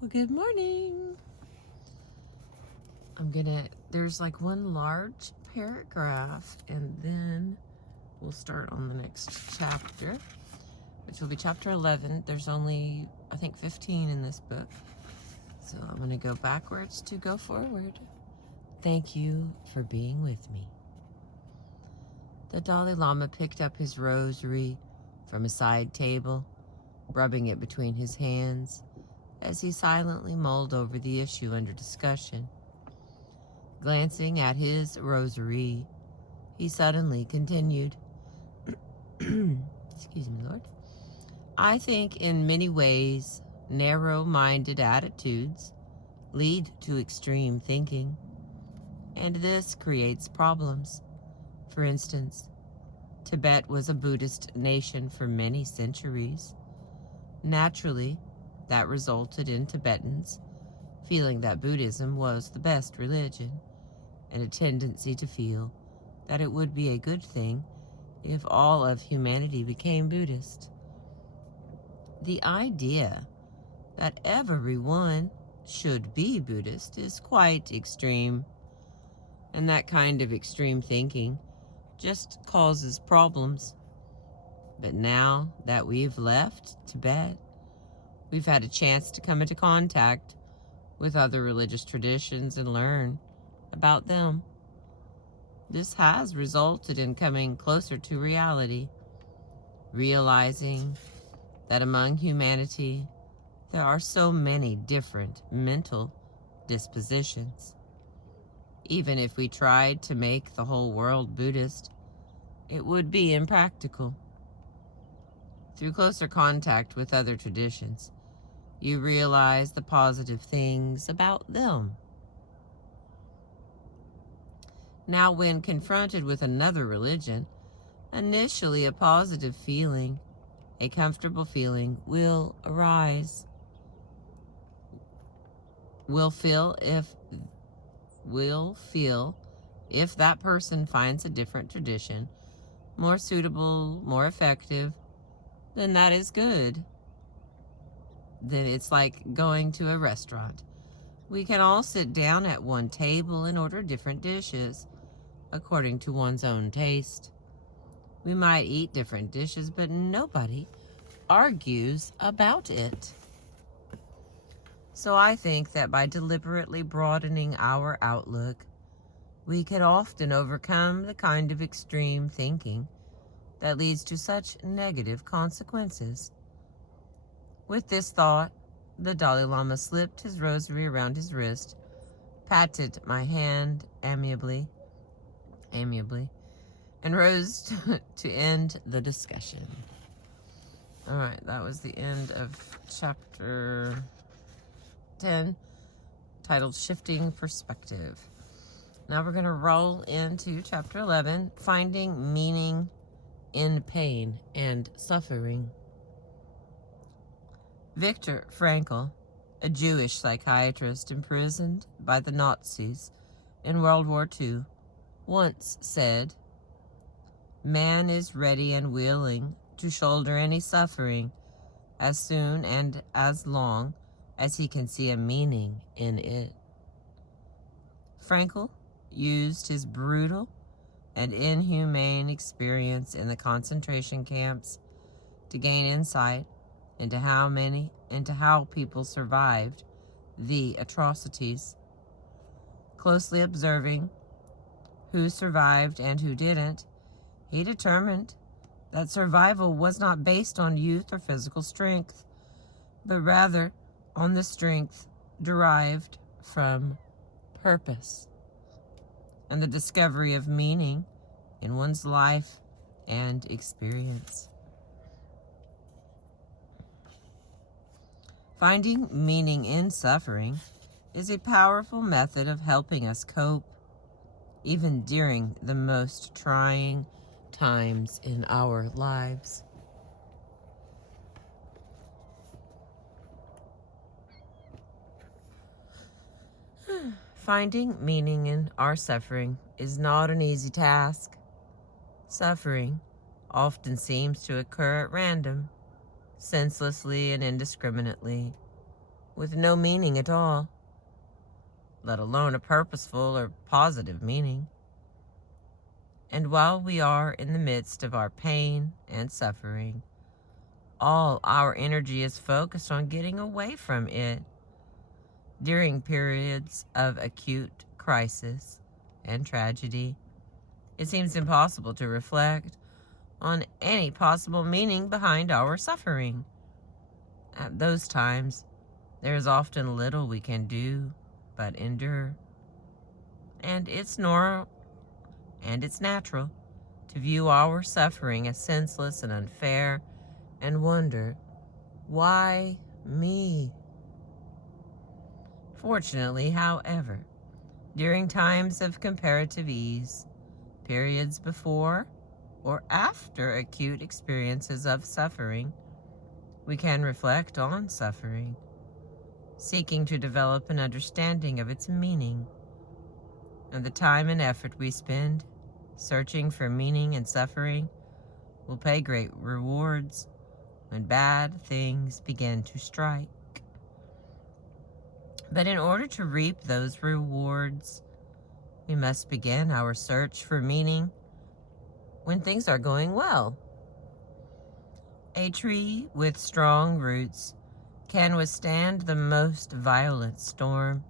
Well, good morning. There's like one large paragraph, and then we'll start on the next chapter, which will be chapter 11. There's only, I think, 15 in this book. So I'm going to go backwards to go forward. Thank you for being with me. The Dalai Lama picked up his rosary from a side table, rubbing it between his hands as he silently mulled over the issue under discussion. Glancing at his rosary, he suddenly continued, Excuse me, Lord. I think in many ways, narrow-minded attitudes lead to extreme thinking, and this creates problems. For instance, Tibet was a Buddhist nation for many centuries. Naturally, that resulted in Tibetans feeling that Buddhism was the best religion, and a tendency to feel that it would be a good thing if all of humanity became Buddhist. The idea that everyone should be Buddhist is quite extreme, and that kind of extreme thinking just causes problems. But now that we've left Tibet, we've had a chance to come into contact with other religious traditions and learn about them. This has resulted in coming closer to reality, realizing that among humanity there are so many different mental dispositions. Even if we tried to make the whole world Buddhist, it would be impractical. Through closer contact with other traditions, you realize the positive things about them. Now, when confronted with another religion, initially a positive feeling, a comfortable feeling will arise. We'll feel if that person finds a different tradition more suitable, more effective, then that is good. Then it's like going to a restaurant. We can all sit down at one table and order different dishes according to one's own taste. We might eat different dishes, but nobody argues about it. So I think that by deliberately broadening our outlook, we can often overcome the kind of extreme thinking that leads to such negative consequences. With this thought, the Dalai Lama slipped his rosary around his wrist, patted my hand amiably, and rose to end the discussion. All right, that was the end of chapter 10, titled Shifting Perspective. Now we're going to roll into chapter 11, Finding Meaning in Pain and Suffering. Viktor Frankl, a Jewish psychiatrist imprisoned by the Nazis in World War II, once said, "Man is ready and willing to shoulder any suffering as soon and as long as he can see a meaning in it." Frankl used his brutal and inhumane experience in the concentration camps to gain insight into how people survived the atrocities. Closely observing who survived and who didn't, he determined that survival was not based on youth or physical strength, but rather on the strength derived from purpose and the discovery of meaning in one's life and experience. Finding meaning in suffering is a powerful method of helping us cope, even during the most trying times in our lives. Finding meaning in our suffering is not an easy task. Suffering often seems to occur at random, senselessly and indiscriminately, with no meaning at all, let alone a purposeful or positive meaning. And while we are in the midst of our pain and suffering, all our energy is focused on getting away from it. During periods of acute crisis and tragedy, it seems impossible to reflect on any possible meaning behind our suffering. At those times, there is often little we can do but endure. And it's natural to view our suffering as senseless and unfair and wonder, why me? Fortunately, however, during times of comparative ease, periods before or after acute experiences of suffering, we can reflect on suffering, seeking to develop an understanding of its meaning. And the time and effort we spend searching for meaning in suffering will pay great rewards when bad things begin to strike. But in order to reap those rewards, we must begin our search for meaning when things are going well. A tree with strong roots can withstand the most violent storm,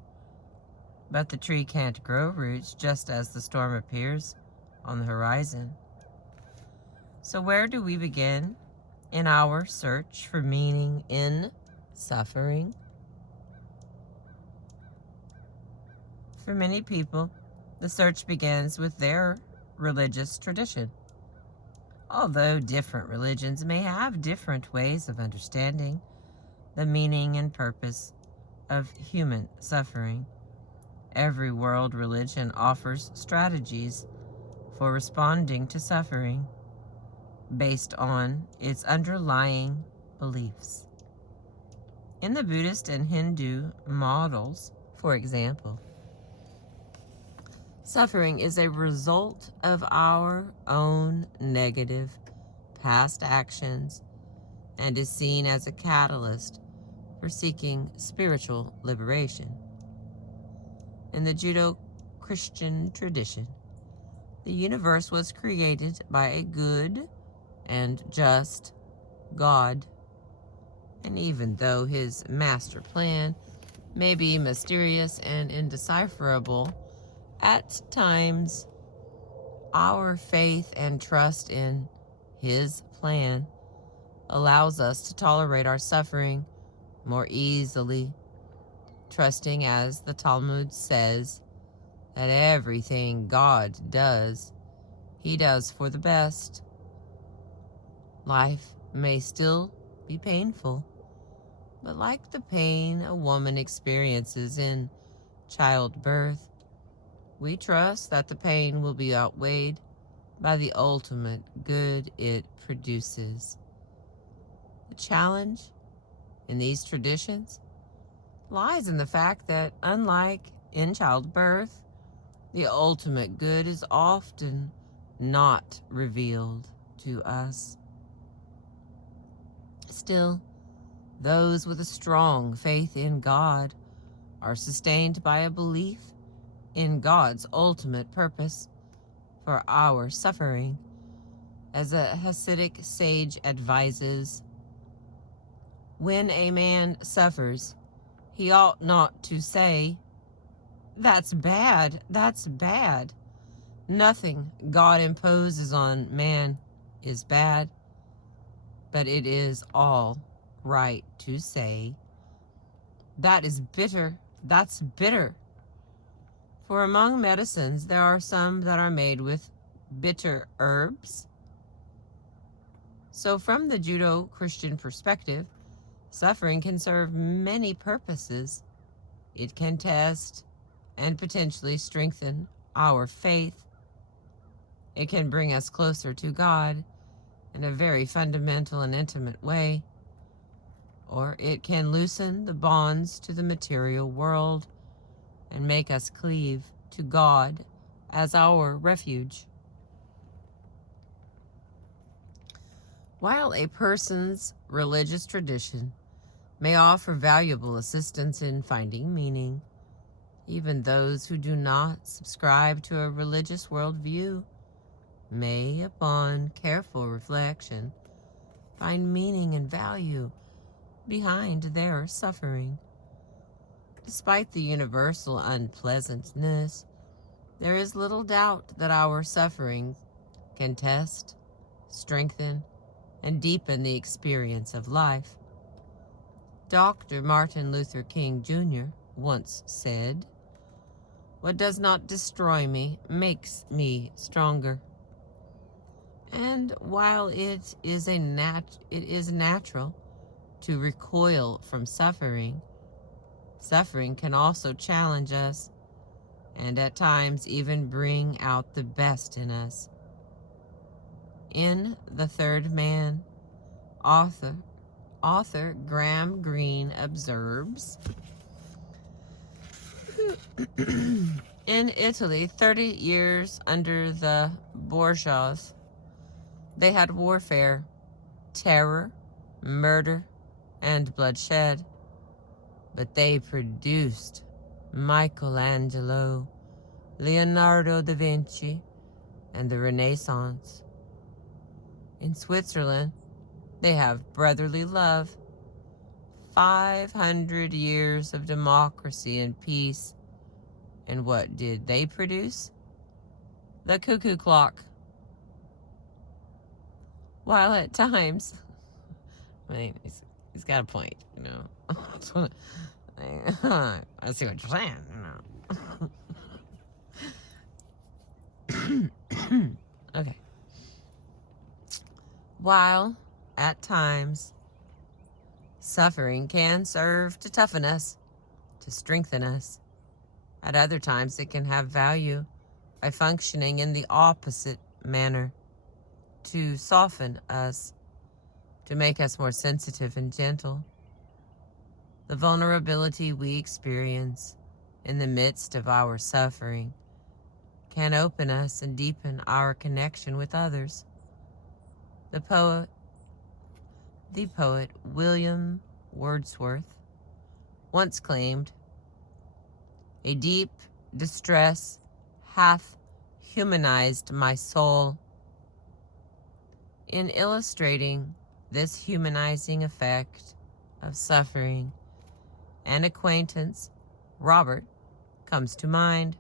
but the tree can't grow roots just as the storm appears on the horizon. So where do we begin in our search for meaning in suffering? For many people, the search begins with their religious tradition. Although different religions may have different ways of understanding the meaning and purpose of human suffering, every world religion offers strategies for responding to suffering based on its underlying beliefs. In the Buddhist and Hindu models, for example, suffering is a result of our own negative past actions and is seen as a catalyst for seeking spiritual liberation. In the Judeo-Christian tradition, the universe was created by a good and just God. And even though his master plan may be mysterious and indecipherable, at times, our faith and trust in his plan allows us to tolerate our suffering more easily, trusting, as the Talmud says, that everything God does, he does for the best. Life may still be painful, but like the pain a woman experiences in childbirth, we trust that the pain will be outweighed by the ultimate good it produces. The challenge in these traditions lies in the fact that, unlike in childbirth, the ultimate good is often not revealed to us. Still, those with a strong faith in God are sustained by a belief in God's ultimate purpose for our suffering. As a Hasidic sage advises, when a man suffers, he ought not to say, "That's bad, that's bad." Nothing God imposes on man is bad, but it is all right to say, "That is bitter, that's bitter." For among medicines, there are some that are made with bitter herbs. So from the Judeo-Christian perspective, suffering can serve many purposes. It can test and potentially strengthen our faith. It can bring us closer to God in a very fundamental and intimate way. Or it can loosen the bonds to the material world and make us cleave to God as our refuge. While a person's religious tradition may offer valuable assistance in finding meaning. Even those who do not subscribe to a religious worldview may, upon careful reflection, find meaning and value behind their suffering. Despite the universal unpleasantness, there is little doubt that our suffering can test, strengthen, and deepen the experience of life. Dr. Martin Luther King Jr. once said, "What does not destroy me makes me stronger." And while it is natural to recoil from suffering, suffering can also challenge us and at times even bring out the best in us. In The Third Man, author Graham Greene observes, in Italy, 30 years under the Borgias, they had warfare, terror, murder, and bloodshed. But they produced Michelangelo, Leonardo da Vinci, and the Renaissance. In Switzerland, they have brotherly love, 500 years of democracy and peace. And what did they produce? The cuckoo clock. While at times, I mean, he's got a point, you know. I see what you're saying, you know. Okay. While at times suffering can serve to toughen us, to strengthen us, at other times it can have value by functioning in the opposite manner, to soften us, to make us more sensitive and gentle. The vulnerability we experience in the midst of our suffering can open us and deepen our connection with others. The poet William Wordsworth once claimed, "A deep distress hath humanized my soul." In illustrating this humanizing effect of suffering, an acquaintance, Robert, comes to mind.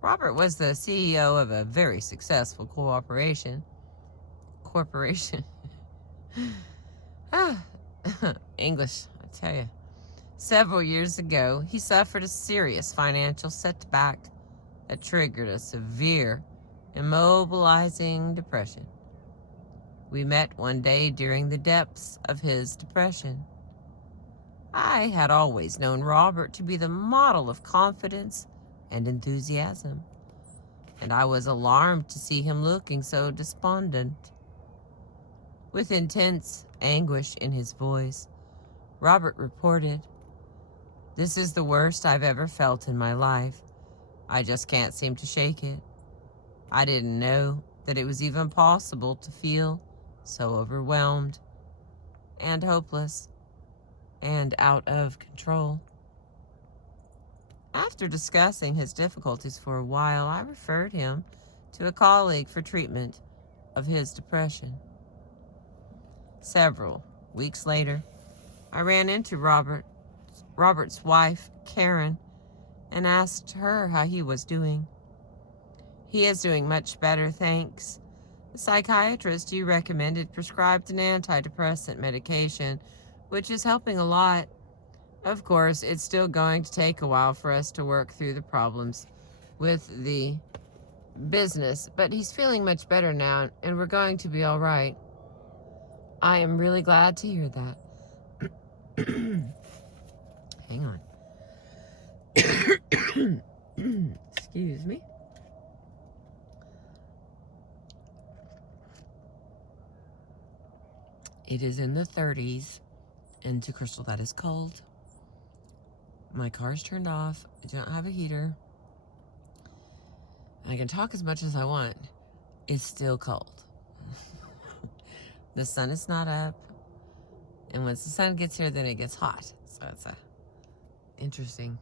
Robert was the CEO of a very successful corporation. English, I tell you. Several years ago, he suffered a serious financial setback that triggered a severe, immobilizing depression. We met one day during the depths of his depression. I had always known Robert to be the model of confidence and enthusiasm, and I was alarmed to see him looking so despondent. With intense anguish in his voice, Robert reported, "This is the worst I've ever felt in my life. I just can't seem to shake it. I didn't know that it was even possible to feel so overwhelmed and hopeless and out of control." After discussing his difficulties for a while, I referred him to a colleague for treatment of his depression. Several weeks later, I ran into Robert's wife, Karen, and asked her how he was doing. "He is doing much better, thanks. The psychiatrist you recommended prescribed an antidepressant medication, which is helping a lot. Of course, it's still going to take a while for us to work through the problems with the business, but he's feeling much better now, and we're going to be all right." I am really glad to hear that. Hang on. Excuse me. It is in the 30s, and to Crystal, that is cold. My car's turned off. I do not have a heater. I can talk as much as I want. It's still cold. The sun is not up. And once the sun gets here, then it gets hot. So it's interesting.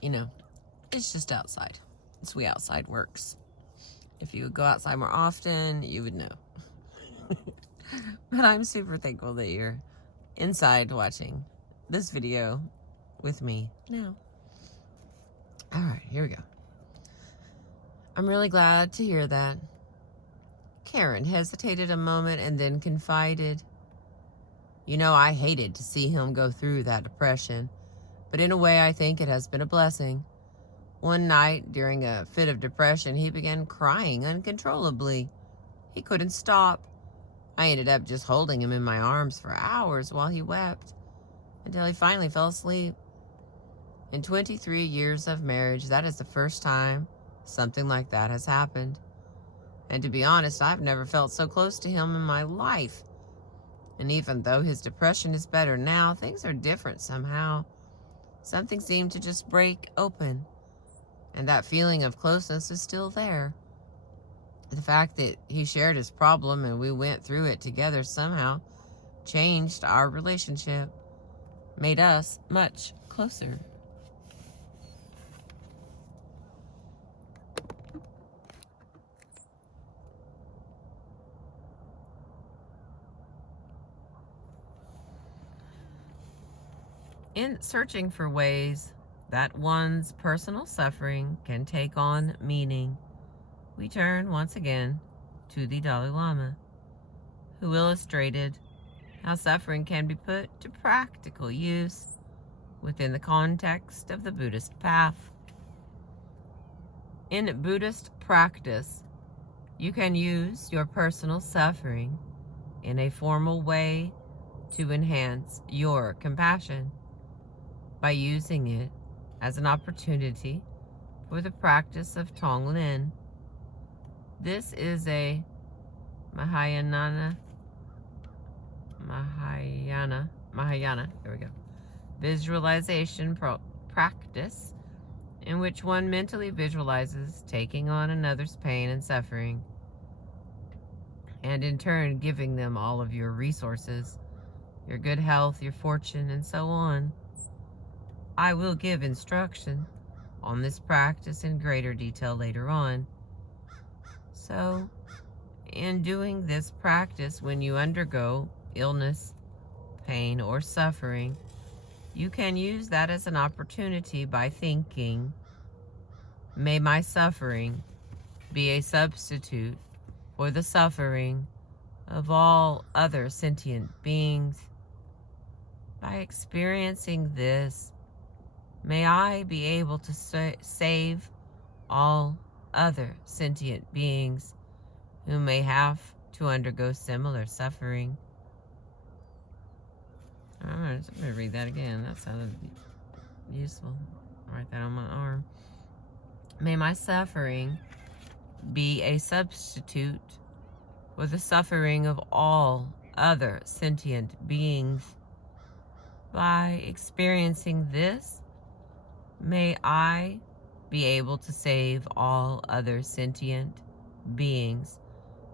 You know, it's just outside. It's the way outside works. If you would go outside more often, you would know. But I'm super thankful that you're inside watching this video with me now. All right, here we go. I'm really glad to hear that. Karen hesitated a moment and then confided, "You know, I hated to see him go through that depression, but in a way I think it has been a blessing. One night, during a fit of depression, he began crying uncontrollably. He couldn't stop. I ended up just holding him in my arms for hours while he wept, until he finally fell asleep. In 23 years of marriage, that is the first time something like that has happened. And to be honest, I've never felt so close to him in my life. And even though his depression is better now, things are different somehow. Something seemed to just break open. And that feeling of closeness is still there. The fact that he shared his problem and we went through it together somehow changed our relationship, made us much closer." In searching for ways that one's personal suffering can take on meaning, we turn once again to the Dalai Lama, who illustrated how suffering can be put to practical use within the context of the Buddhist path. In Buddhist practice, you can use your personal suffering in a formal way to enhance your compassion by using it as an opportunity for the practice of Tonglen. This is a Mahayana, there we go, visualization practice in which one mentally visualizes taking on another's pain and suffering, and in turn giving them all of your resources, your good health, your fortune, and so on. I will give instruction on this practice in greater detail later on. So, in doing this practice, when you undergo illness, pain, or suffering, you can use that as an opportunity by thinking, "May my suffering be a substitute for the suffering of all other sentient beings. By experiencing this, may I be able to save all other sentient beings who may have to undergo similar suffering." I'm going to read that again. That sounded useful. I'll write that on my arm. May my suffering be a substitute for the suffering of all other sentient beings. By experiencing this, may I be able to save all other sentient beings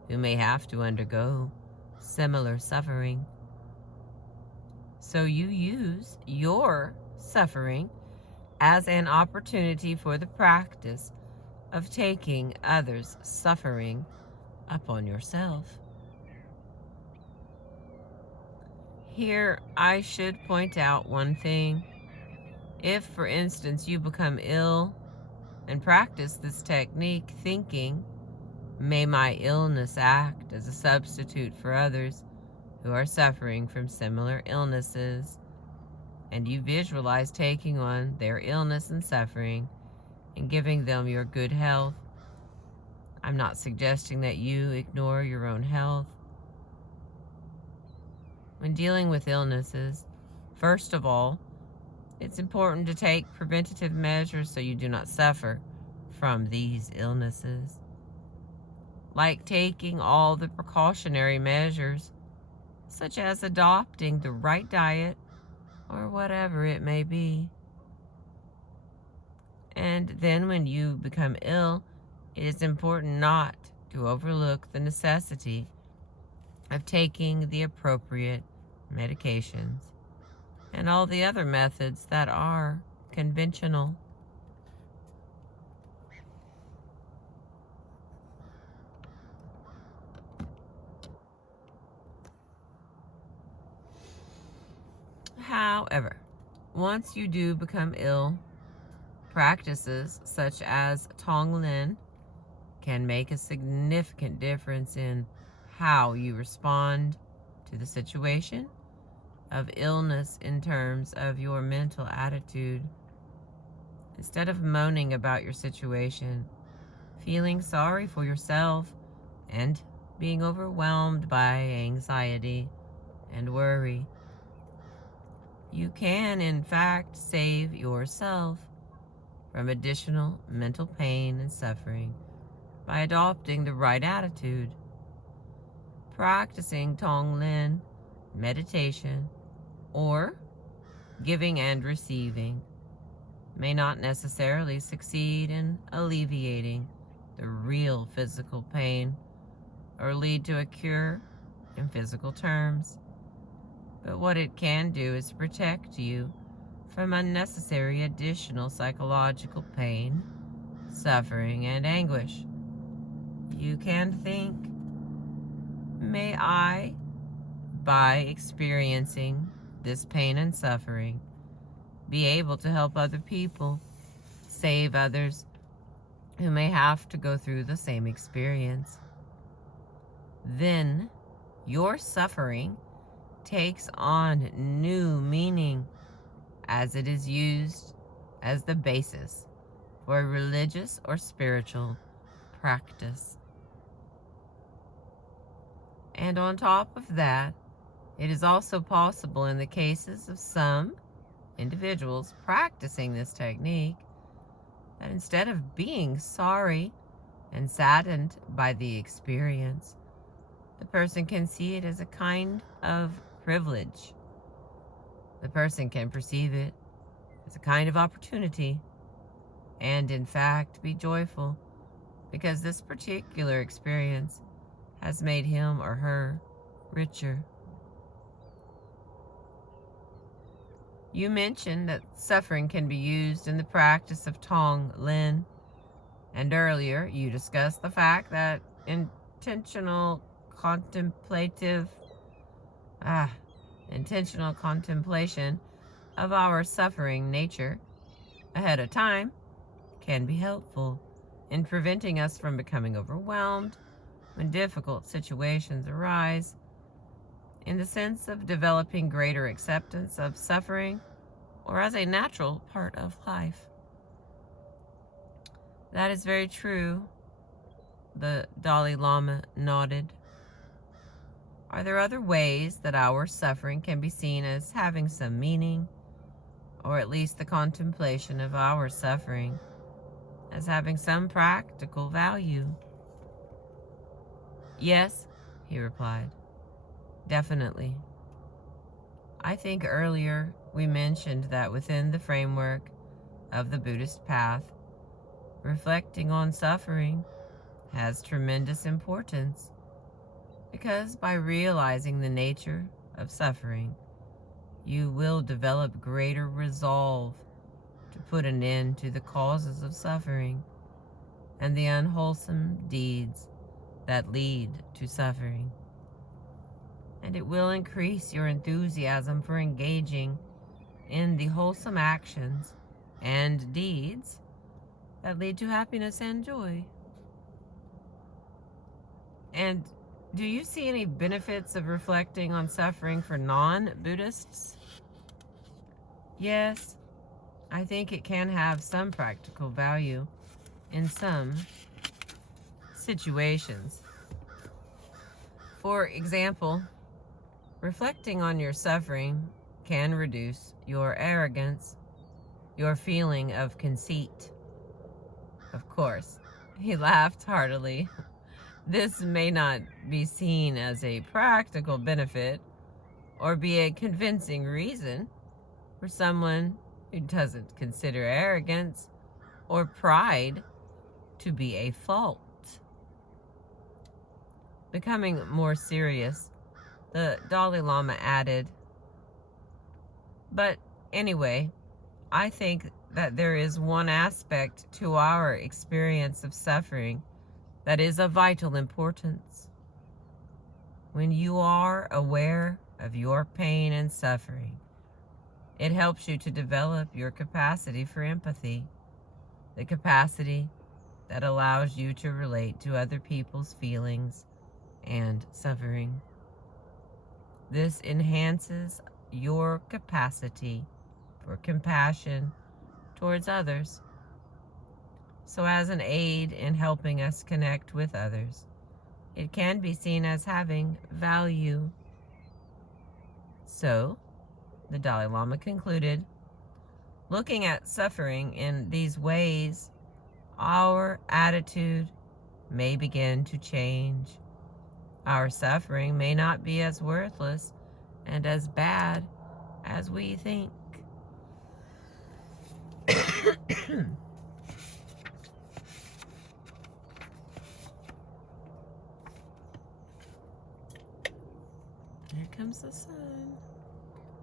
who may have to undergo similar suffering. So you use your suffering as an opportunity for the practice of taking others' suffering upon yourself. Here, I should point out one thing. If, for instance, you become ill and practice this technique thinking, "May my illness act as a substitute for others who are suffering from similar illnesses," and you visualize taking on their illness and suffering and giving them your good health, I'm not suggesting that you ignore your own health. When dealing with illnesses, first of all, it's important to take preventative measures so you do not suffer from these illnesses, like taking all the precautionary measures, such as adopting the right diet or whatever it may be. And then when you become ill, it is important not to overlook the necessity of taking the appropriate medications and all the other methods that are conventional. However, once you do become ill, practices such as Tonglen can make a significant difference in how you respond to the situation of illness in terms of your mental attitude. Instead of moaning about your situation, feeling sorry for yourself, and being overwhelmed by anxiety and worry, you can, in fact, save yourself from additional mental pain and suffering by adopting the right attitude. Practicing Tonglen meditation or giving and receiving may not necessarily succeed in alleviating the real physical pain or lead to a cure in physical terms. But what it can do is protect you from unnecessary additional psychological pain, suffering, and anguish. You can think, may I, by experiencing this pain and suffering, be able to help other people, save others who may have to go through the same experience. Then your suffering takes on new meaning as it is used as the basis for a religious or spiritual practice. And on top of that, it is also possible in the cases of some individuals practicing this technique that instead of being sorry and saddened by the experience, the person can see it as a kind of privilege. The person can perceive it as a kind of opportunity and, in fact, be joyful because this particular experience has made him or her richer. You mentioned that suffering can be used in the practice of Tonglen, and earlier you discussed the fact that intentional contemplation of our suffering nature ahead of time can be helpful in preventing us from becoming overwhelmed when difficult situations arise, in the sense of developing greater acceptance of suffering or as a natural part of life. That is very true. The Dalai Lama nodded. Are there other ways that our suffering can be seen as having some meaning, or at least the contemplation of our suffering as having some practical value? Yes, he replied. Definitely. I think earlier we mentioned that within the framework of the Buddhist path, reflecting on suffering has tremendous importance, because by realizing the nature of suffering, you will develop greater resolve to put an end to the causes of suffering and the unwholesome deeds that lead to suffering. And it will increase your enthusiasm for engaging in the wholesome actions and deeds that lead to happiness and joy. And do you see any benefits of reflecting on suffering for non-Buddhists? Yes, I think it can have some practical value in some situations. For example, reflecting on your suffering can reduce your arrogance, your feeling of conceit. Of course, he laughed heartily. This may not be seen as a practical benefit or be a convincing reason for someone who doesn't consider arrogance or pride to be a fault. Becoming more serious, The Dalai Lama added, but anyway, I think that there is one aspect to our experience of suffering that is of vital importance. When you are aware of your pain and suffering, it helps you to develop your capacity for empathy, the capacity that allows you to relate to other people's feelings and suffering. This enhances your capacity for compassion towards others. So as an aid in helping us connect with others, it can be seen as having value. So, the Dalai Lama concluded, looking at suffering in these ways, our attitude may begin to change. Our suffering may not be as worthless and as bad as we think. Here comes the sun.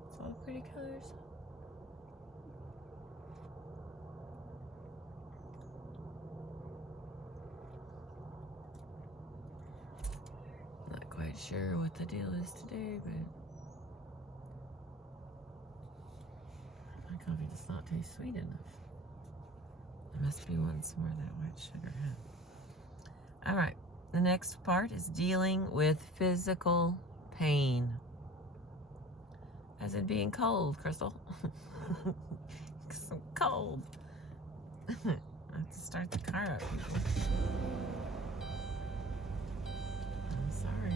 It's all pretty colors. Not quite sure what the deal is today, but my coffee does not taste sweet enough. There must be one more that white sugar, huh? All right, the next part is dealing with physical pain. As in being cold, Crystal. So cold. I have to start the car up. I'm sorry.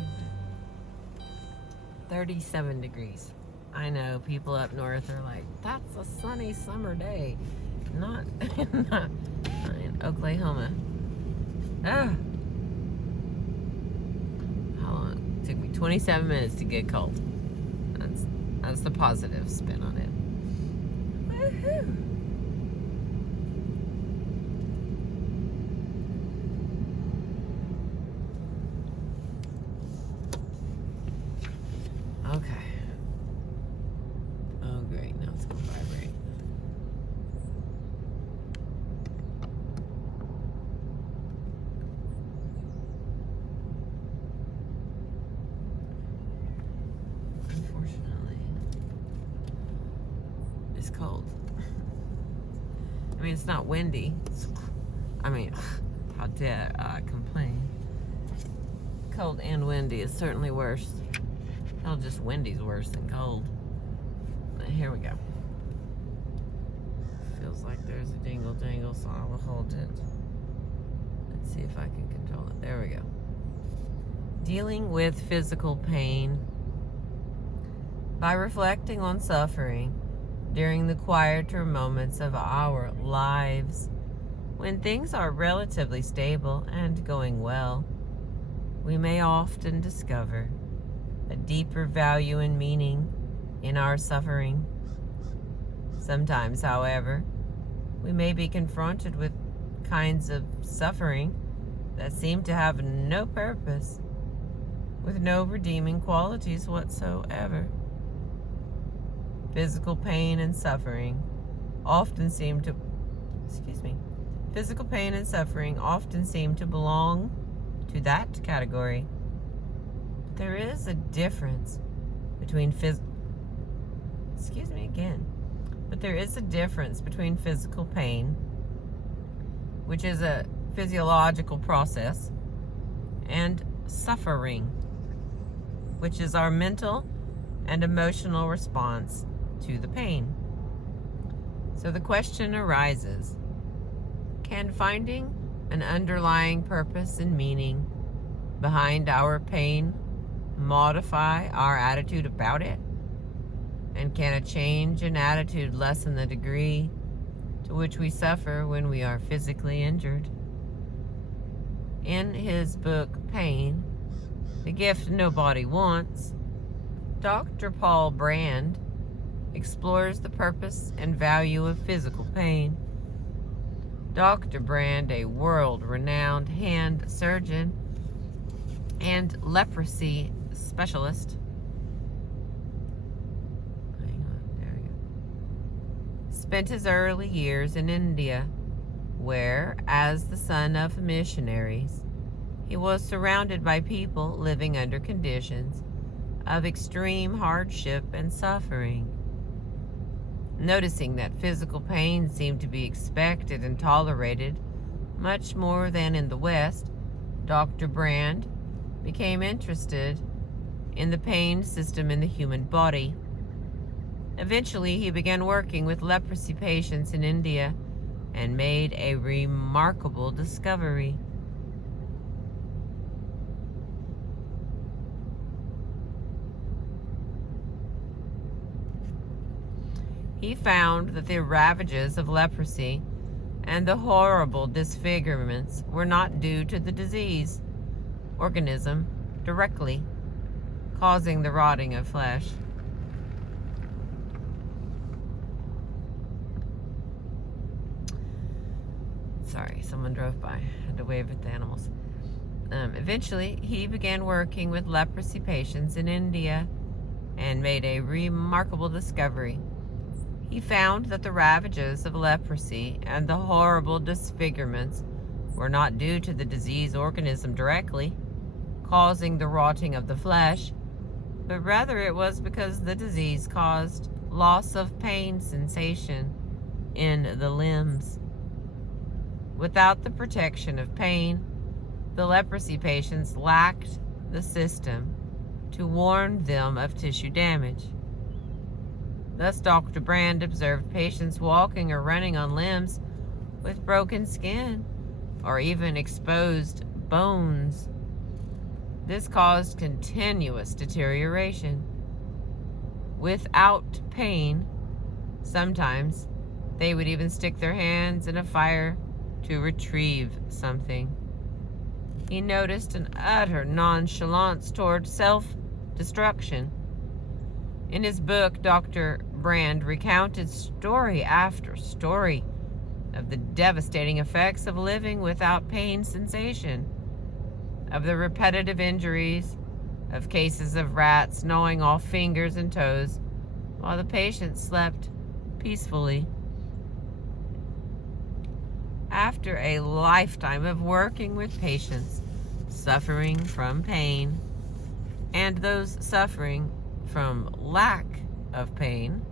37 degrees. I know people up north are like, that's a sunny summer day. Not in Oklahoma. Ah. How long? It took me 27 minutes to get cold. That's the positive spin on it. Woohoo! Okay. Oh great, now it's gonna vibrate. Unfortunately, it's cold. I mean, it's not windy. How dare I complain? Cold and windy is certainly worse. Hell, just windy's worse than cold. But here we go. Feels like there's a dingle dangle, so I will hold it. Let's see if I can control it. There we go. Dealing with physical pain. By reflecting on suffering during the quieter moments of our lives, when things are relatively stable and going well, we may often discover a deeper value and meaning in our suffering. Sometimes, however, we may be confronted with kinds of suffering that seem to have no purpose, with no redeeming qualities whatsoever. Physical pain and suffering often seem to belong to that category. There is a difference between physical pain, which is a physiological process, and suffering, which is our mental and emotional response to the pain. So the question arises, can finding an underlying purpose and meaning behind our pain modify our attitude about it? And can a change in attitude lessen the degree to which we suffer when we are physically injured? In his book, Pain, The Gift Nobody Wants, Dr. Paul Brand explores the purpose and value of physical pain. Dr. Brand, a world-renowned hand surgeon and leprosy specialist, spent his early years in India, where, as the son of missionaries, he was surrounded by people living under conditions of extreme hardship and suffering. Noticing that physical pain seemed to be expected and tolerated much more than in the West, Dr. Brand became interested in the pain system in the human body. Eventually, he began working with leprosy patients in India and made a remarkable discovery. He found that the ravages of leprosy and the horrible disfigurements were not due to the disease organism directly causing the rotting of flesh. Sorry, someone drove by. I had to wave at the animals. Eventually, he began working with leprosy patients in India and made a remarkable discovery. He found that the ravages of leprosy and the horrible disfigurements were not due to the disease organism directly, causing the rotting of the flesh, but rather it was because the disease caused loss of pain sensation in the limbs. Without the protection of pain, the leprosy patients lacked the system to warn them of tissue damage. Thus, Dr. Brand observed patients walking or running on limbs with broken skin or even exposed bones. This caused continuous deterioration. Without pain, sometimes they would even stick their hands in a fire to retrieve something. He noticed an utter nonchalance toward self-destruction. In his book, Dr. Brand recounted story after story of the devastating effects of living without pain sensation, of the repetitive injuries, of cases of rats gnawing off fingers and toes while the patient slept peacefully. After a lifetime of working with patients suffering from pain and those suffering from lack of pain,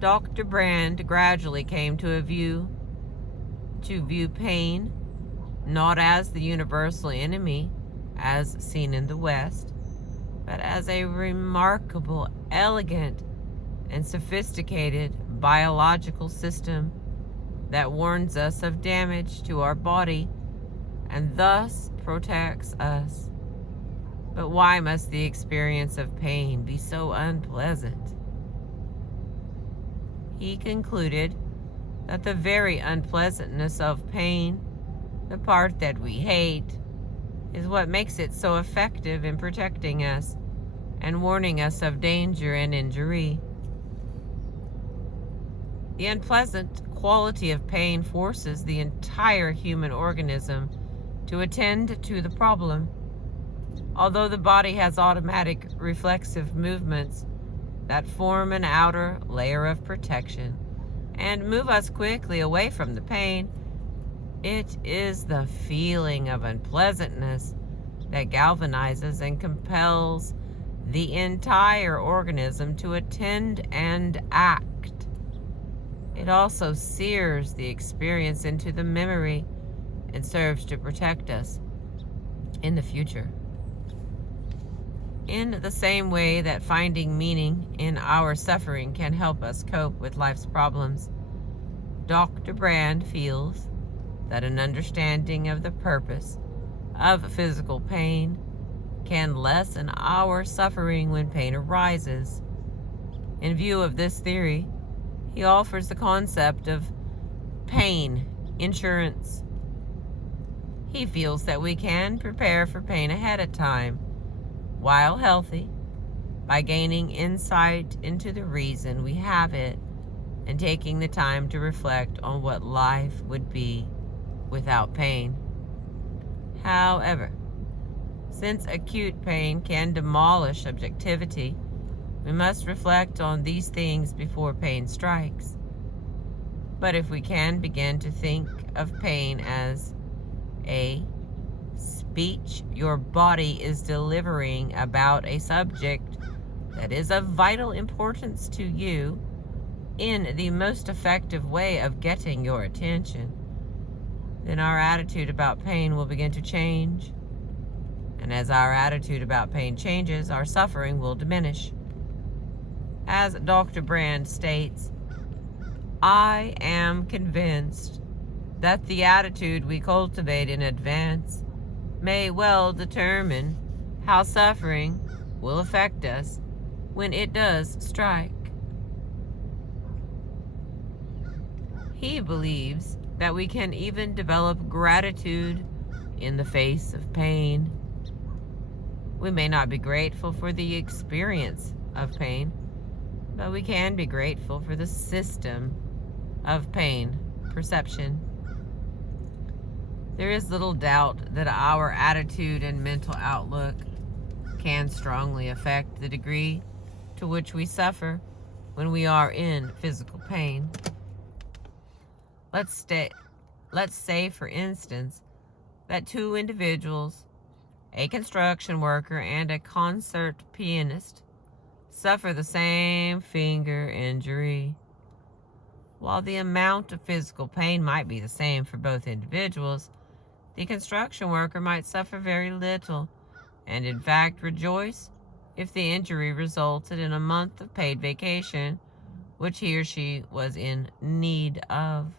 Dr. Brand gradually came to view pain not as the universal enemy as seen in the West, but as a remarkable, elegant, and sophisticated biological system that warns us of damage to our body and thus protects us. But why must the experience of pain be so unpleasant? He concluded that the very unpleasantness of pain, the part that we hate, is what makes it so effective in protecting us and warning us of danger and injury. The unpleasant quality of pain forces the entire human organism to attend to the problem. Although the body has automatic reflexive movements that form an outer layer of protection and move us quickly away from the pain, it is the feeling of unpleasantness that galvanizes and compels the entire organism to attend and act. It also sears the experience into the memory and serves to protect us in the future. In the same way that finding meaning in our suffering can help us cope with life's problems, Dr. Brand feels that an understanding of the purpose of physical pain can lessen our suffering when pain arises. In view of this theory, he offers the concept of pain insurance. He feels that we can prepare for pain ahead of time, while healthy, by gaining insight into the reason we have it and taking the time to reflect on what life would be without pain. However, since acute pain can demolish objectivity, we must reflect on these things before pain strikes. But if we can begin to think of pain as a speech your body is delivering about a subject that is of vital importance to you in the most effective way of getting your attention, then our attitude about pain will begin to change. And as our attitude about pain changes, our suffering will diminish. As Dr. Brand states, I am convinced that the attitude we cultivate in advance may well determine how suffering will affect us when it does strike. He believes that we can even develop gratitude in the face of pain. We may not be grateful for the experience of pain, but we can be grateful for the system of pain perception. There is little doubt that our attitude and mental outlook can strongly affect the degree to which we suffer when we are in physical pain. Let's say, for instance, that two individuals, a construction worker and a concert pianist, suffer the same finger injury. While the amount of physical pain might be the same for both individuals, the construction worker might suffer very little, and in fact rejoice if the injury resulted in a month of paid vacation, which he or she was in need of.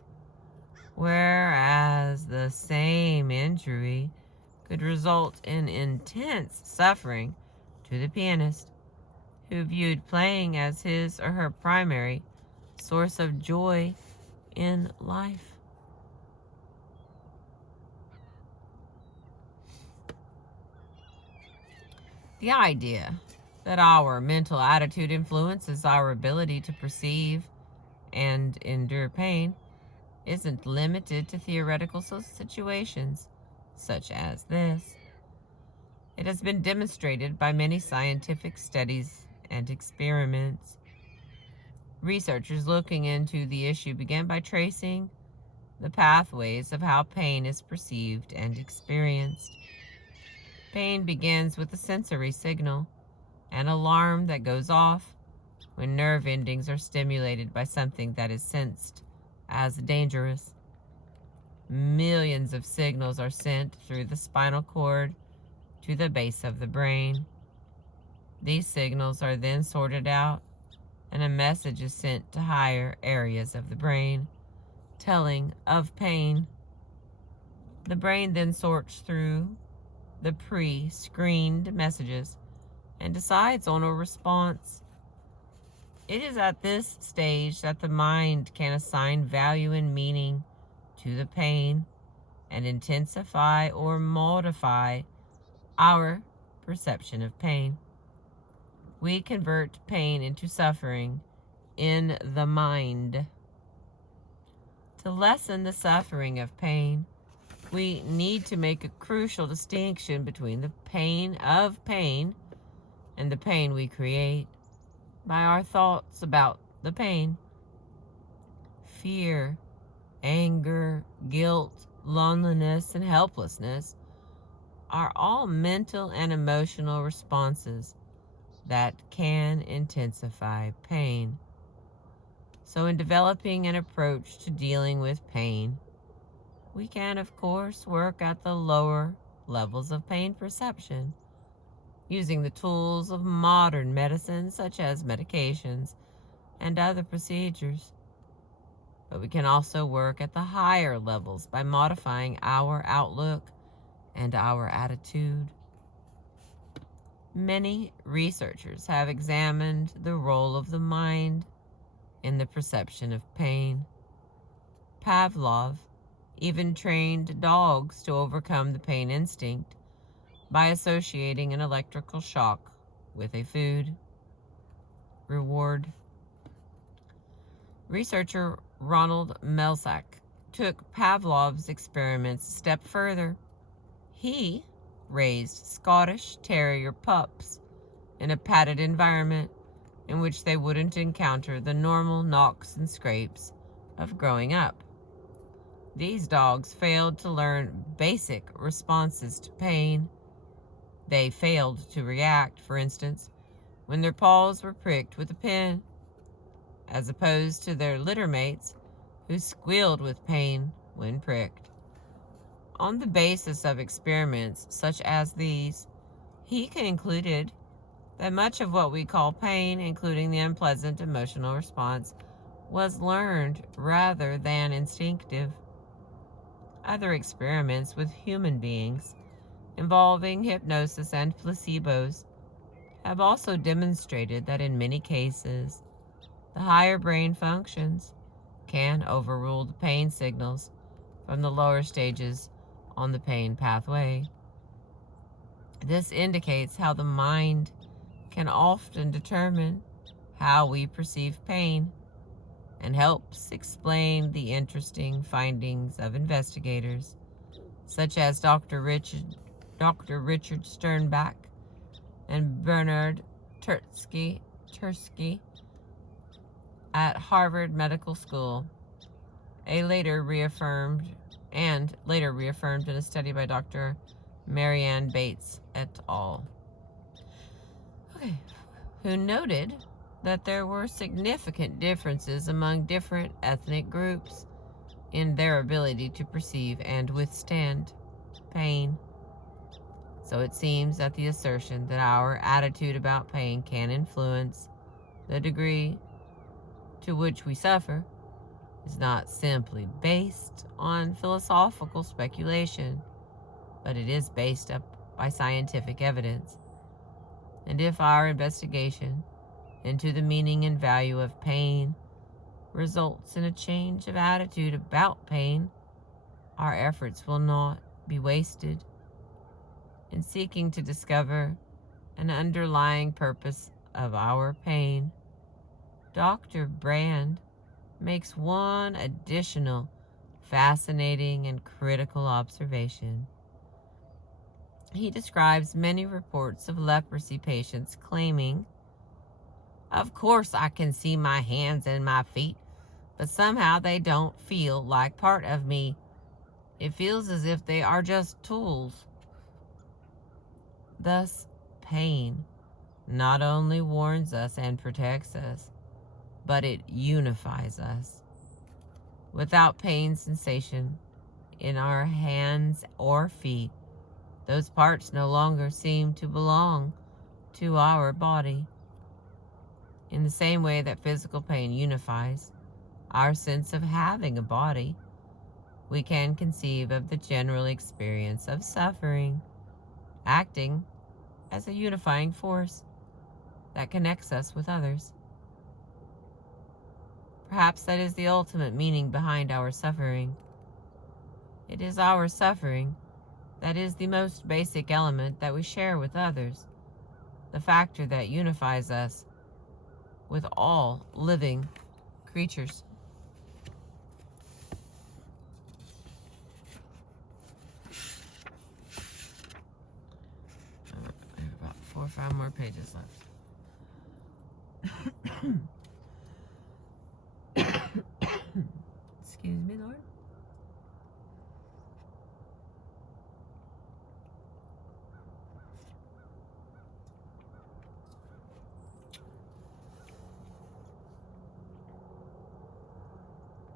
Whereas the same injury could result in intense suffering to the pianist, who viewed playing as his or her primary source of joy in life. The idea that our mental attitude influences our ability to perceive and endure pain isn't limited to theoretical situations such as this. It has been demonstrated by many scientific studies and experiments. Researchers looking into the issue began by tracing the pathways of how pain is perceived and experienced. Pain begins with a sensory signal, an alarm that goes off when nerve endings are stimulated by something that is sensed as dangerous. Millions of signals are sent through the spinal cord to the base of the brain. These signals are then sorted out, and a message is sent to higher areas of the brain, telling of pain. The brain then sorts through the pre-screened messages and decides on a response. It is at this stage that the mind can assign value and meaning to the pain and intensify or modify our perception of pain. We convert pain into suffering in the mind. To lessen the suffering of pain, we need to make a crucial distinction between the pain of pain and the pain we create by our thoughts about the pain. Fear, anger, guilt, loneliness, and helplessness are all mental and emotional responses that can intensify pain. So in developing an approach to dealing with pain, we can, of course, work at the lower levels of pain perception, using the tools of modern medicine, such as medications and other procedures. But we can also work at the higher levels by modifying our outlook and our attitude. Many researchers have examined the role of the mind in the perception of pain. Pavlov even trained dogs to overcome the pain instinct by associating an electrical shock with a food reward. Researcher Ronald Melsack took Pavlov's experiments a step further. He raised Scottish Terrier pups in a padded environment in which they wouldn't encounter the normal knocks and scrapes of growing up. These dogs failed to learn basic responses to pain. They failed to react, for instance, when their paws were pricked with a pin, as opposed to their litter mates who squealed with pain when pricked. On the basis of experiments such as these, he concluded that much of what we call pain, including the unpleasant emotional response, was learned rather than instinctive. Other experiments with human beings involving hypnosis and placebos have also demonstrated that in many cases, the higher brain functions can overrule the pain signals from the lower stages on the pain pathway. This indicates how the mind can often determine how we perceive pain and helps explain the interesting findings of investigators such as Dr. Richard Sternbach and Bernard Tursky at Harvard Medical School, later reaffirmed in a study by Dr. Marianne Bates et al., who noted that there were significant differences among different ethnic groups in their ability to perceive and withstand pain. So it seems that the assertion that our attitude about pain can influence the degree to which we suffer is not simply based on philosophical speculation, but it is based up by scientific evidence. And if our investigation into the meaning and value of pain results in a change of attitude about pain, our efforts will not be wasted. In seeking to discover an underlying purpose of our pain, Dr. Brand makes one additional fascinating and critical observation. He describes many reports of leprosy patients claiming, "Of course I can see my hands and my feet, but somehow they don't feel like part of me. It feels as if they are just tools." Thus, pain not only warns us and protects us, but it unifies us. Without pain sensation in our hands or feet, those parts no longer seem to belong to our body. In the same way that physical pain unifies our sense of having a body, we can conceive of the general experience of suffering acting as a unifying force that connects us with others. Perhaps that is the ultimate meaning behind our suffering. It is our suffering that is the most basic element that we share with others, the factor that unifies us with all living creatures. I have about 4 or 5 more pages left. Excuse me, Lord.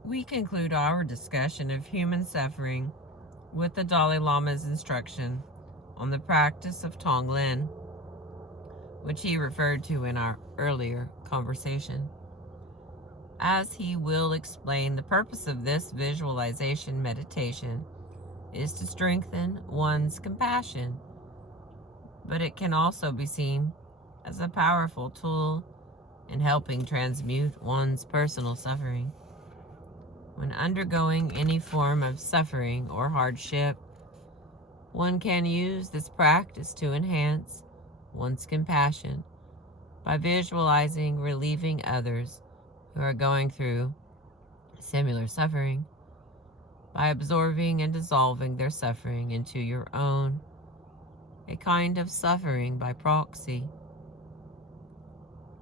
We conclude our discussion of human suffering with the Dalai Lama's instruction on the practice of Tonglen, which he referred to in our earlier conversation. As he will explain, the purpose of this visualization meditation is to strengthen one's compassion, but it can also be seen as a powerful tool in helping transmute one's personal suffering. When undergoing any form of suffering or hardship, one can use this practice to enhance one's compassion by visualizing relieving others who are going through similar suffering, by absorbing and dissolving their suffering into your own, a kind of suffering by proxy.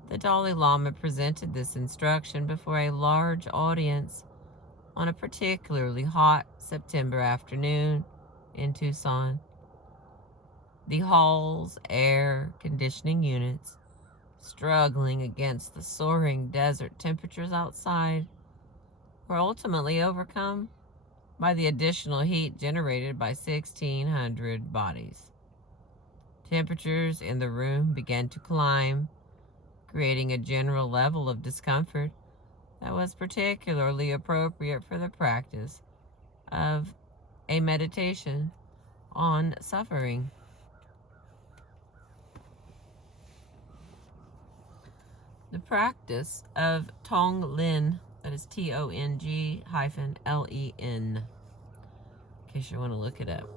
The Dalai Lama presented this instruction before a large audience on a particularly hot September afternoon in Tucson. The hall's air conditioning units, struggling against the soaring desert temperatures outside, were ultimately overcome by the additional heat generated by 1,600 bodies. Temperatures in the room began to climb, creating a general level of discomfort that was particularly appropriate for the practice of a meditation on suffering. The practice of Tonglen, that is Tong-Len, in case you want to look it up.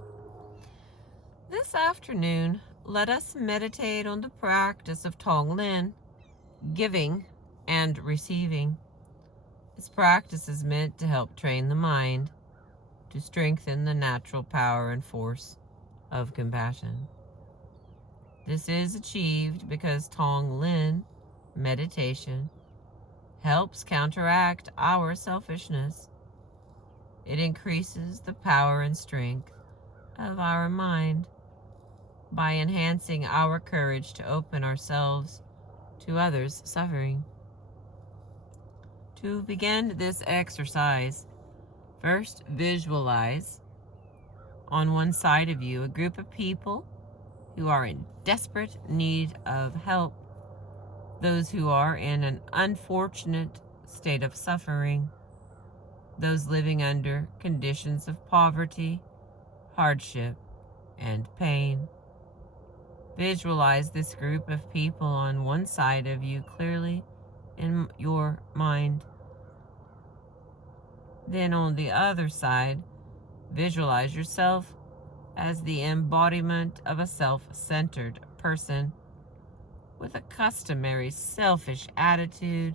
This afternoon, let us meditate on the practice of Tonglen, giving and receiving. This practice is meant to help train the mind to strengthen the natural power and force of compassion. This is achieved because Tonglen meditation helps counteract our selfishness. It increases the power and strength of our mind by enhancing our courage to open ourselves to others' suffering. To begin this exercise, first visualize on one side of you a group of people who are in desperate need of help, those who are in an unfortunate state of suffering, those living under conditions of poverty, hardship, and pain. Visualize this group of people on one side of you clearly in your mind. Then on the other side, visualize yourself as the embodiment of a self-centered person with a customary selfish attitude,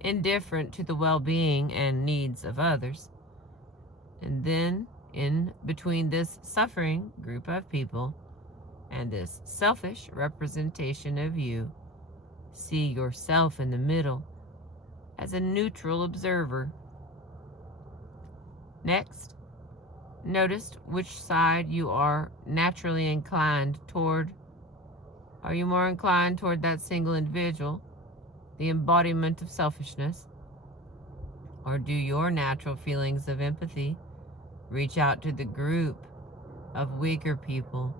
indifferent to the well-being and needs of others. And then, in between this suffering group of people and this selfish representation of you, see yourself in the middle as a neutral observer. Next, notice which side you are naturally inclined toward. Are you more inclined toward that single individual, the embodiment of selfishness? Or do your natural feelings of empathy reach out to the group of weaker people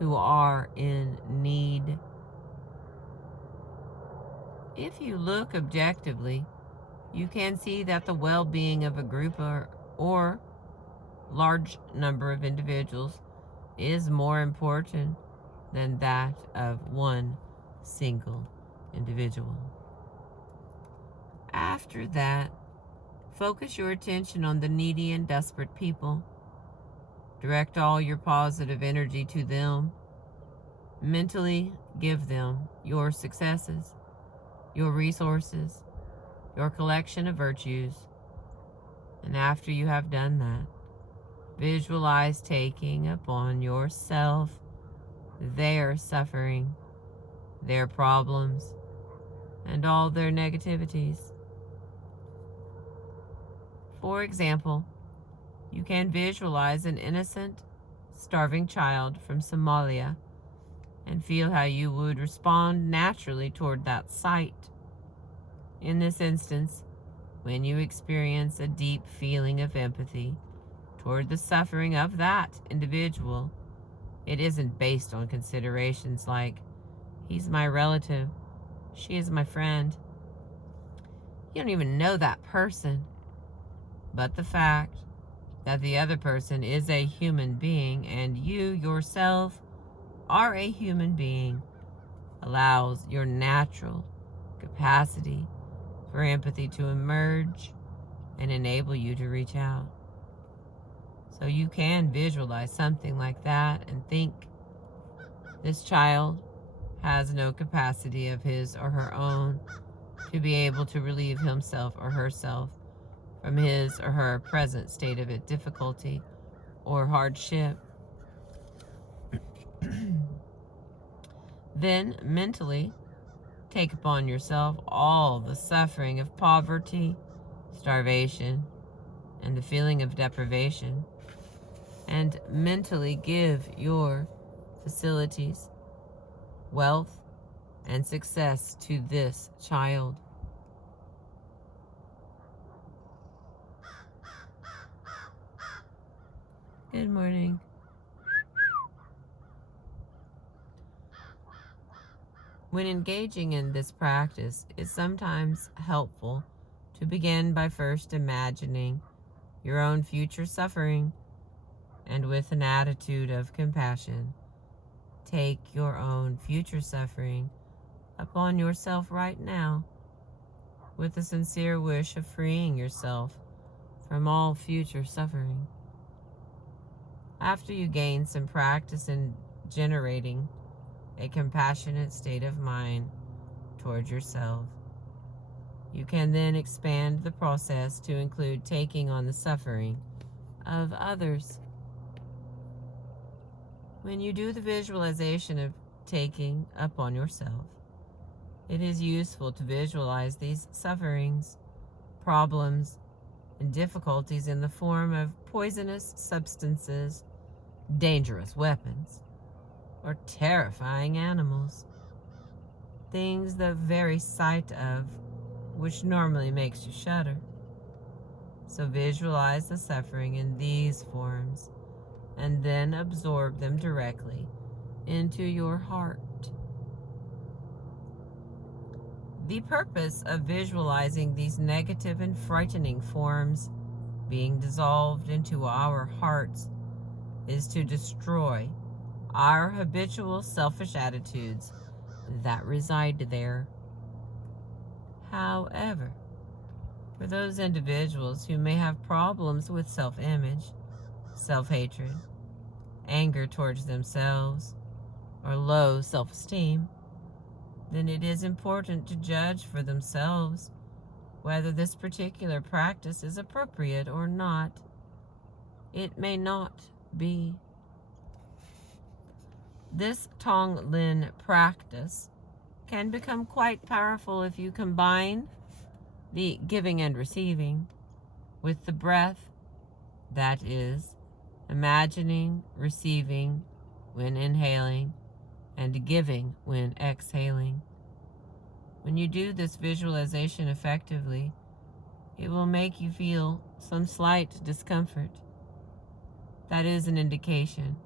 who are in need? If you look objectively, you can see that the well-being of a group or large number of individuals is more important than that of one single individual. After that, focus your attention on the needy and desperate people. Direct all your positive energy to them. Mentally give them your successes, your resources, your collection of virtues. And after you have done that, visualize taking upon yourself their suffering, their problems, and all their negativities. For example, you can visualize an innocent, starving child from Somalia and feel how you would respond naturally toward that sight. In this instance, when you experience a deep feeling of empathy toward the suffering of that individual, it isn't based on considerations like, he's my relative, she is my friend. You don't even know that person, but the fact that the other person is a human being and you yourself are a human being allows your natural capacity for empathy to emerge and enable you to reach out. So you can visualize something like that and think, this child has no capacity of his or her own to be able to relieve himself or herself from his or her present state of difficulty or hardship. Then, mentally, take upon yourself all the suffering of poverty, starvation, and the feeling of deprivation, and mentally give your facilities, wealth, and success to this child. Good morning. When engaging in this practice, it's sometimes helpful to begin by first imagining your own future suffering, and with an attitude of compassion, take your own future suffering upon yourself right now, with a sincere wish of freeing yourself from all future suffering. After you gain some practice in generating a compassionate state of mind toward yourself, you can then expand the process to include taking on the suffering of others. When you do the visualization of taking upon yourself, it is useful to visualize these sufferings, problems, and difficulties in the form of poisonous substances, dangerous weapons, or terrifying animals, things the very sight of which normally makes you shudder. So visualize the suffering in these forms and then absorb them directly into your heart. The purpose of visualizing these negative and frightening forms being dissolved into our hearts is to destroy our habitual selfish attitudes that reside there. However, for those individuals who may have problems with self-image, self-hatred, anger towards themselves, or low self-esteem, then it is important to judge for themselves whether this particular practice is appropriate or not. It may not be. This Tonglen practice can become quite powerful if you combine the giving and receiving with the breath, that is, imagining, receiving when inhaling, and giving when exhaling. When you do this visualization effectively, it will make you feel some slight discomfort. That is an indication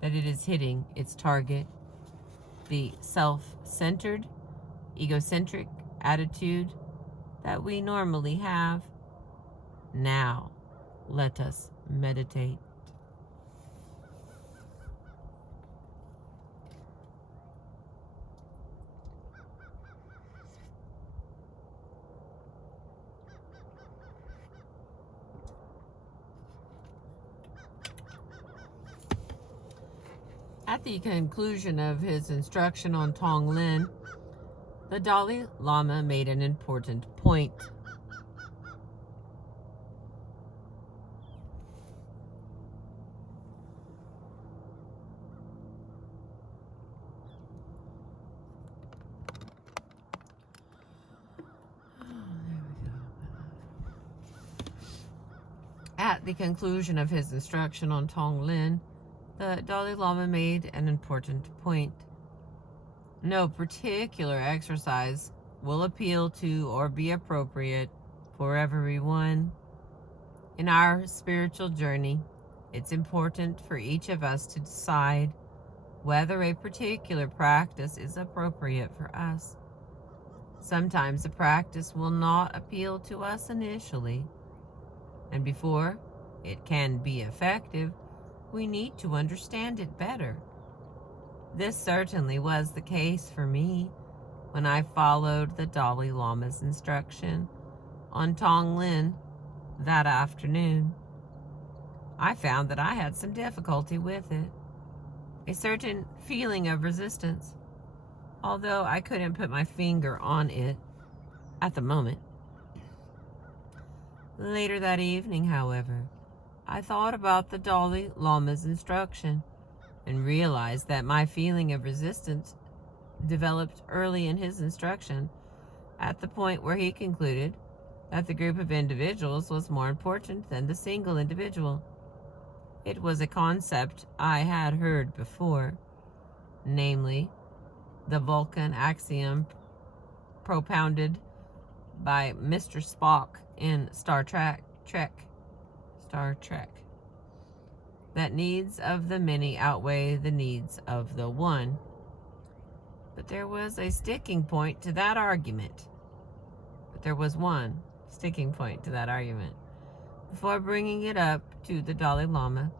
that it is hitting its target, the self-centered, egocentric attitude that we normally have. Now, let us meditate. At the conclusion of his instruction on Tonglen, the Dalai Lama made an important point. At the conclusion of his instruction on Tonglen, the Dalai Lama made an important point. No particular exercise will appeal to or be appropriate for everyone. In our spiritual journey, it's important for each of us to decide whether a particular practice is appropriate for us. Sometimes a practice will not appeal to us initially, and before it can be effective, we need to understand it better. This certainly was the case for me when I followed the Dalai Lama's instruction on Tonglen that afternoon. I found that I had some difficulty with it, a certain feeling of resistance, although I couldn't put my finger on it at the moment. Later that evening, however, I thought about the Dalai Lama's instruction and realized that my feeling of resistance developed early in his instruction at the point where he concluded, that the group of individuals was more important than the single individual. It was a concept I had heard before, namely, the Vulcan axiom propounded by Mr. Spock in Star Trek, that needs of the many outweigh the needs of the one. But there was a sticking point to that argument. Before bringing it up to the Dalai Lama,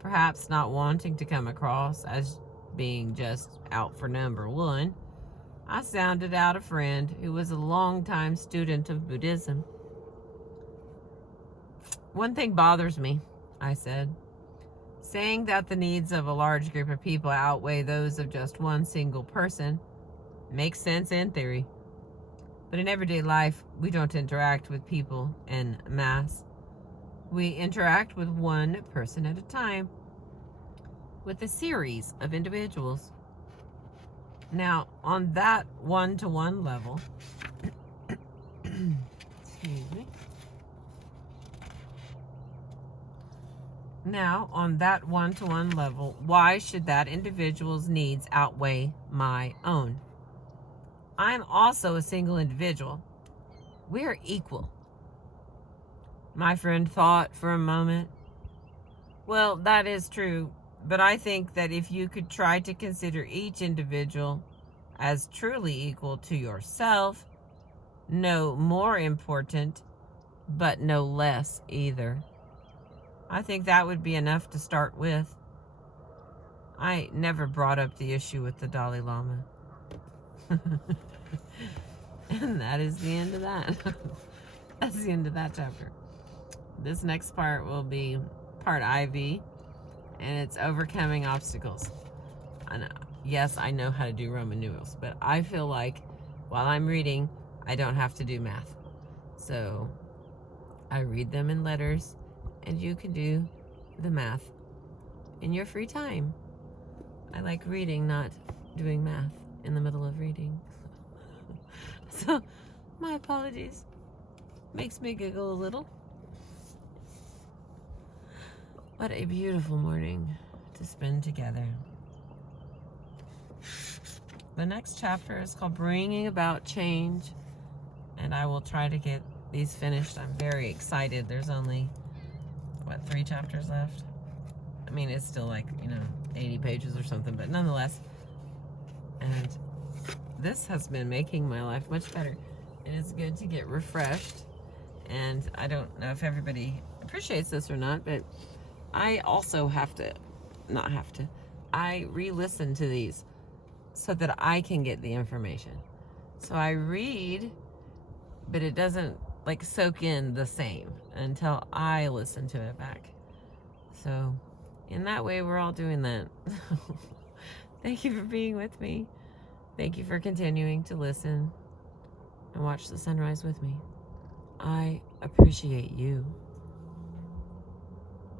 perhaps not wanting to come across as being just out for number one, I sounded out a friend who was a longtime student of Buddhism. One thing bothers me, I said. Saying that the needs of a large group of people outweigh those of just one single person makes sense in theory. But in everyday life, we don't interact with people en masse. We interact with one person at a time, with a series of individuals. Now, on that one-to-one level, excuse me. Now, on that one-to-one level, why should that individual's needs outweigh my own? I'm also a single individual. We're equal. My friend thought for a moment. Well, that is true, but I think that if you could try to consider each individual as truly equal to yourself, no more important, but no less either, I think that would be enough to start with. I never brought up the issue with the Dalai Lama. And that is the end of that. That's the end of that chapter. This next part will be part IV, and it's overcoming obstacles. And yes, I know how to do Roman numerals, but I feel like while I'm reading, I don't have to do math. So I read them in letters, and you can do the math in your free time. I like reading, not doing math in the middle of reading. So, my apologies. Makes me giggle a little. What a beautiful morning to spend together. The next chapter is called Bringing About Change, and I will try to get these finished. I'm very excited. There's only, 3 chapters left? I mean, it's still 80 pages or something, but nonetheless. And this has been making my life much better. And it's good to get refreshed. And I don't know if everybody appreciates this or not, but I also I re-listen to these so that I can get the information. So I read, but it doesn't soak in the same until I listen to it back. So in that way, we're all doing that. Thank you for being with me. Thank you for continuing to listen and watch the sunrise with me. I appreciate you.